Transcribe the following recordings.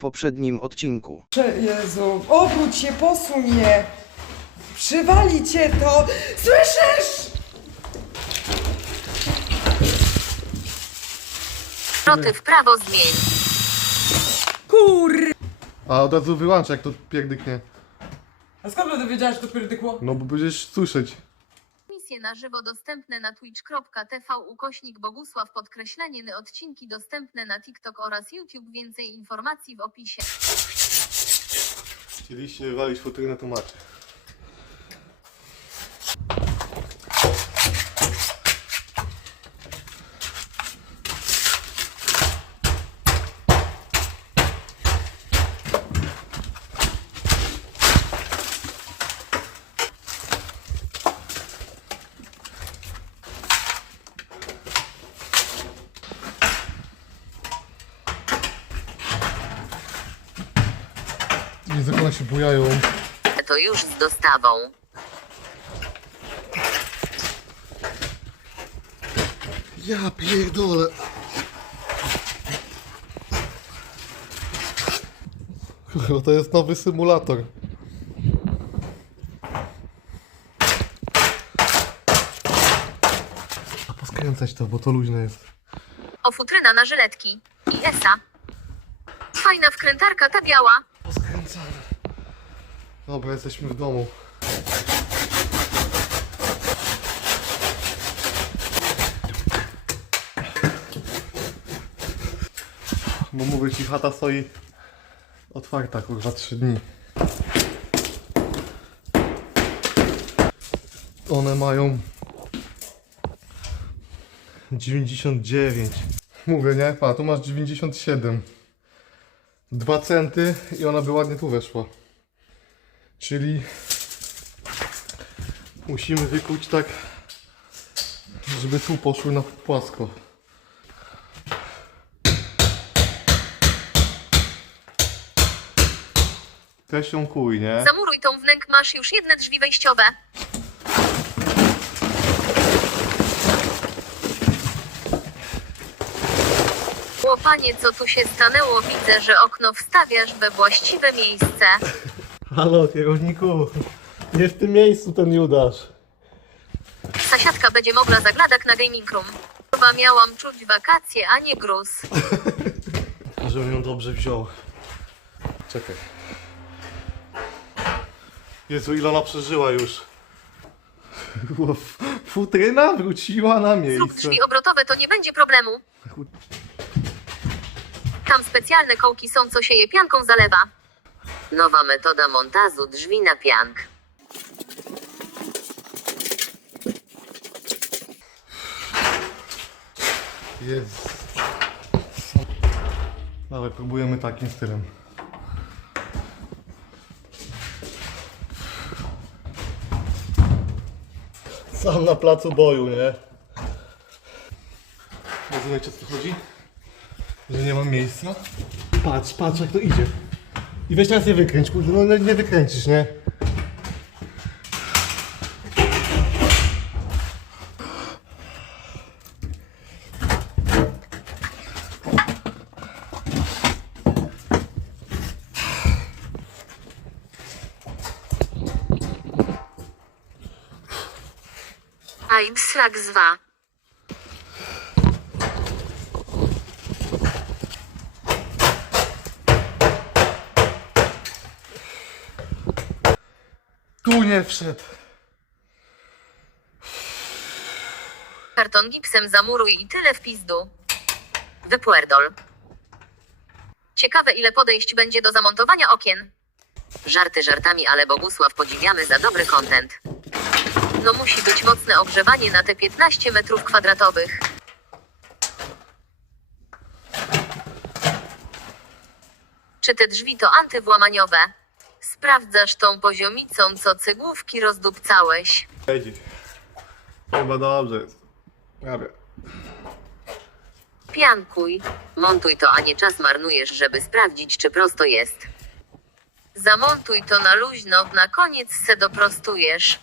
poprzednim odcinku. Jezu, obróć się, posuń je! Przywali cię to! Słyszysz? Roty w prawo zmień. Kur... A od razu wyłącz jak to pierdyknie. A skąd będę wiedziała, że to pierdykło? No bo będziesz słyszeć. Misje na żywo dostępne na twitch.tv ukośnik Bogusław podkreślenie odcinki dostępne na TikTok oraz YouTube. Więcej informacji w opisie. Chcieliście wywalić futrynę, to macie. Widzę, jak one się bujają. To już z dostawą. Ja pierdolę. Kurwa, to jest nowy symulator. A poskręcać to, bo to luźne jest. O futryna na żyletki. I Esa. Fajna wkrętarka ta biała. Dobra, jesteśmy w domu. Bo mówię ci, chata stoi otwarta, kurwa, 3 dni. One mają 99. Mówię, nie? A, tu masz 97. 2 centy i ona by ładnie tu weszła. Czyli musimy wykuć tak, żeby tu poszły na płasko. Też ją kuj, nie? Zamuruj tą wnęk, masz już jedne drzwi wejściowe. Łopanie, co tu się stanęło? Widzę, że okno wstawiasz we właściwe miejsce. Halo, kierowniku, nie w tym miejscu ten Judasz. Sasiadka będzie mogła zagladak na gaming room. Chyba miałam czuć wakacje, a nie gruz. Żebym ją dobrze wziął. Czekaj. Jezu, ile ona przeżyła już. Futryna wróciła na Zrób miejsce. drzwi obrotowe, to nie będzie problemu. Tam specjalne kołki są, co się je pianką zalewa. Nowa metoda montażu drzwi na piank. Jest. Dawaj, próbujemy takim stylem. Sam na placu boju, nie? Rozumiecie o co chodzi? Że nie mam miejsca? Patrz, patrz jak to idzie. I weź teraz nie wykręć, kurde, no nie- wykręcisz, nie? Im srak zwa. Tu nie wszedł. Karton gipsem zamuruj i tyle w pizdu. Wypuerdol. Ciekawe ile podejść będzie do zamontowania okien. Żarty żartami, ale Bogusław podziwiamy za dobry content. No musi być mocne ogrzewanie na te 15 metrów kwadratowych. Czy te drzwi to antywłamaniowe? Sprawdzasz tą poziomicą, co cegłówki rozdupcałeś. Wejdzie. Chyba dobrze jest. Prawie. Piankuj. Montuj to, a nie czas marnujesz, żeby sprawdzić, czy prosto jest. Zamontuj to na luźno, na koniec se doprostujesz.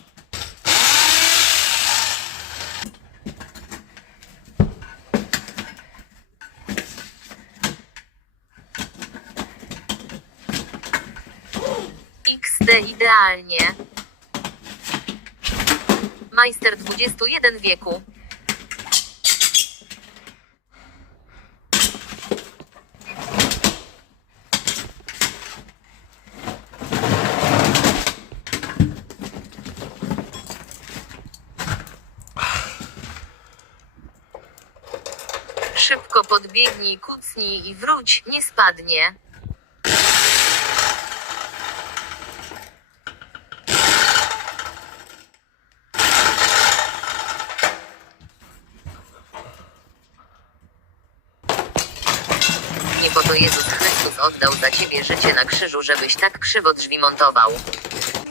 Kurde, idealnie. Majster 21 wieku. Szybko podbiegnij, kucnij i wróć, nie spadnie. To Jezus Chrystus oddał za ciebie życie na krzyżu, żebyś tak krzywo drzwi montował.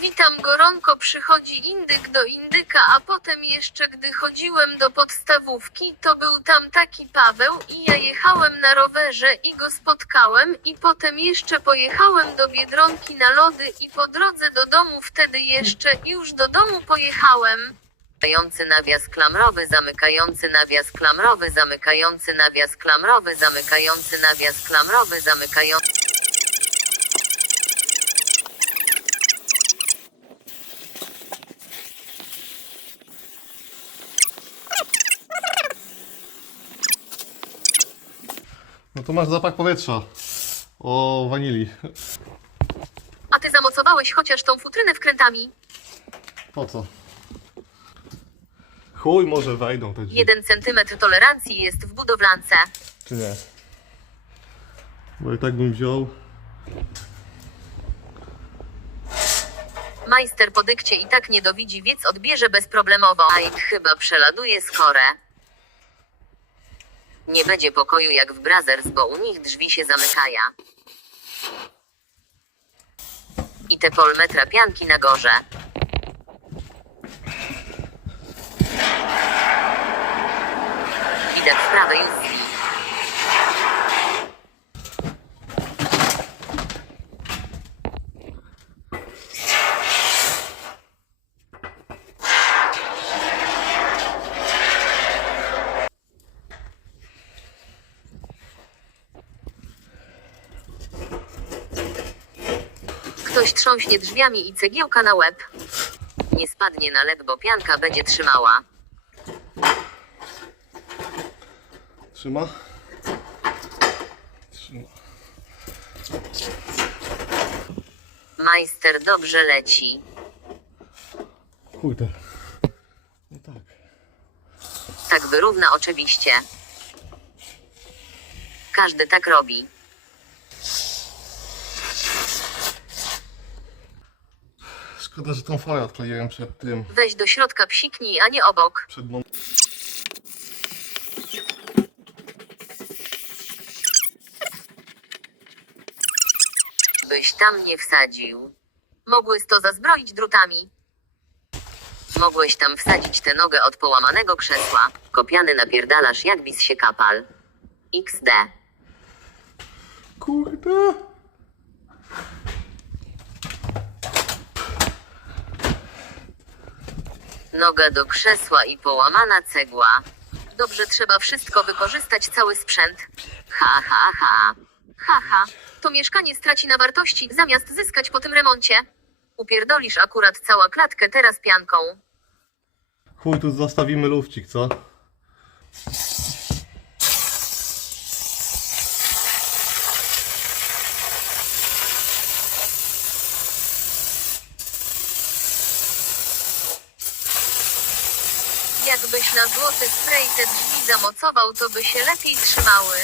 Witam goronko, przychodzi indyk do indyka, a potem jeszcze gdy chodziłem do podstawówki, to był tam taki Paweł i ja jechałem na rowerze i go spotkałem i potem jeszcze pojechałem do Biedronki na lody i po drodze do domu wtedy jeszcze już do domu pojechałem. Zamykający nawias klamrowy, zamykający nawias klamrowy, zamykający nawias klamrowy, zamykający nawias klamrowy, zamykający. No to masz zapach powietrza. O wanilii. A ty zamocowałeś chociaż tą futrynę wkrętami. Po co? Chuj, może wejdą te drzwi. Jeden centymetr tolerancji jest w budowlance. Czy nie? Bo i tak bym wziął. Majster po dykcie i tak nie dowidzi, więc odbierze bezproblemowo. Aj, chyba przeladuje skorę. Nie będzie pokoju jak w Brothers, bo u nich drzwi się zamykają. I te pol metra pianki na gorze. Widać sprawę już. Ktoś trząśnie drzwiami i cegiełka na łeb. Nie spadnie na led, bo pianka będzie trzymała. Trzyma? Trzyma. Majster dobrze leci. Kurde. No tak. Tak wyrówna oczywiście. Każdy tak robi. Szkoda, że tą folię odkleiłem przed tym. Weź do środka psiknij, a nie obok. Przed mą... Byś tam nie wsadził. Mogłeś to zazbroić drutami. Mogłeś tam wsadzić tę nogę od połamanego krzesła. Kopiany napierdalasz jak bis się kapal. XD. Kurde. Noga do krzesła i połamana cegła. Dobrze, trzeba wszystko wykorzystać, cały sprzęt. Ha, ha, ha. Ha, ha. To mieszkanie straci na wartości, zamiast zyskać po tym remoncie. Upierdolisz akurat cała klatkę teraz pianką. Chuj, tu zostawimy lufcik, co? Jakbyś na złoty spray te drzwi zamocował, to by się lepiej trzymały.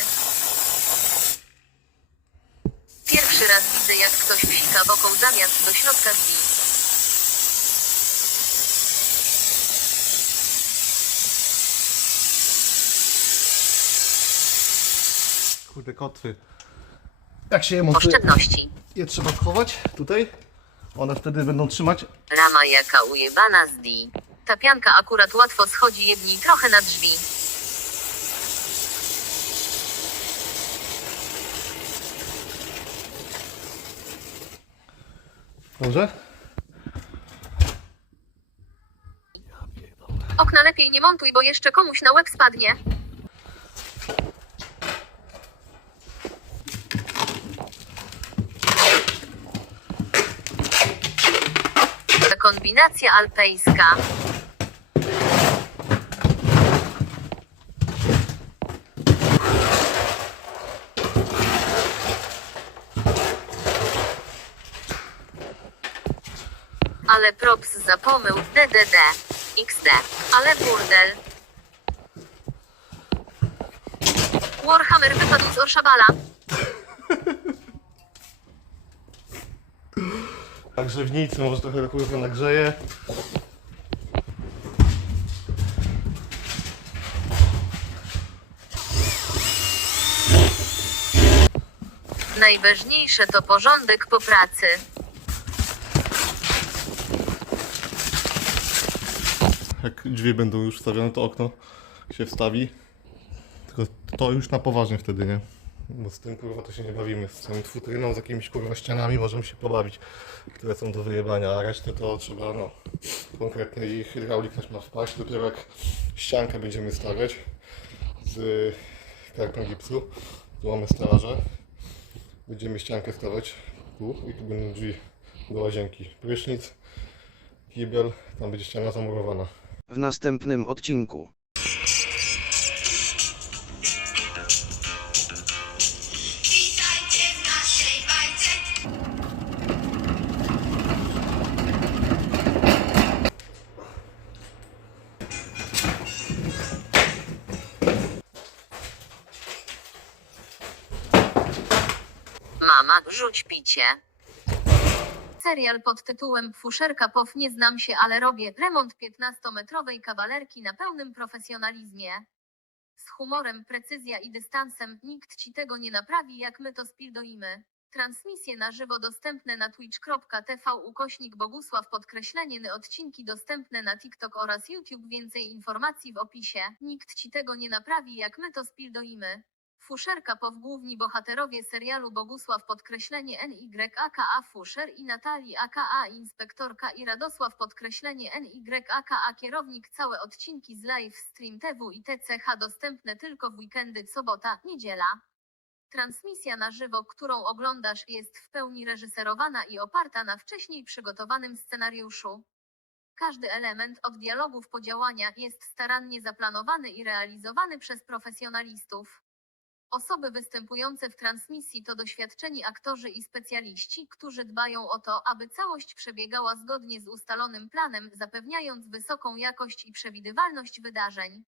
Jak ktoś psika wokół zamiast do środka drzwi. Kurde, kotwy. Jak się je mocy... Oszczędności. Je trzeba schować tutaj. One wtedy będą trzymać. Rama jaka ujebana z D. Ta pianka akurat łatwo schodzi jedni trochę na drzwi. Dobrze? Okna lepiej nie montuj, bo jeszcze komuś na łeb spadnie. kombinacja alpejska. Ale props za pomył DDD. XD. Ale burdel. Warhammer wypadł z Orszabala. Na grzewnicy może trochę kurwa nagrzeje. Najważniejsze to porządek po pracy. Jak drzwi będą już wstawione, to okno się wstawi. Tylko to już na poważnie wtedy, nie? Bo z tym kurwa to się nie bawimy. Z tą futryną, z jakimiś kurwa ścianami możemy się pobawić, które są do wyjebania, a resztę to trzeba, no, konkretnie i hydraulik też ma wpaść. Dopiero jak ściankę będziemy stawiać z kartą gipsu, tu mamy stelaże, będziemy ściankę stawiać tu i tu będą drzwi do łazienki. Prysznic, kibel, tam będzie ściana zamurowana. W następnym odcinku. Witajcie w naszej bajce. Mama, rzuć picie. Serial pod tytułem Fuszerka Pow nie znam się, ale robię remont 15-metrowej kawalerki na pełnym profesjonalizmie. Z humorem, precyzja i dystansem, nikt ci tego nie naprawi jak my to spildoimy. Transmisje na żywo dostępne na twitch.tv ukośnik Bogusław podkreślenie odcinki dostępne na TikTok oraz YouTube więcej informacji w opisie. Nikt ci tego nie naprawi jak my to spildoimy. Fuszerka Pow główni bohaterowie serialu Bogusław podkreślenie NY aka Fuszer i Natalii aka inspektorka i Radosław podkreślenie NY aka kierownik całe odcinki z live stream TV i TCH dostępne tylko w weekendy sobota, niedziela. Transmisja na żywo, którą oglądasz, jest w pełni reżyserowana i oparta na wcześniej przygotowanym scenariuszu. Każdy element od dialogów po działania jest starannie zaplanowany i realizowany przez profesjonalistów. Osoby występujące w transmisji to doświadczeni aktorzy i specjaliści, którzy dbają o to, aby całość przebiegała zgodnie z ustalonym planem, zapewniając wysoką jakość i przewidywalność wydarzeń.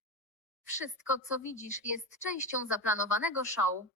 Wszystko, co widzisz, jest częścią zaplanowanego show.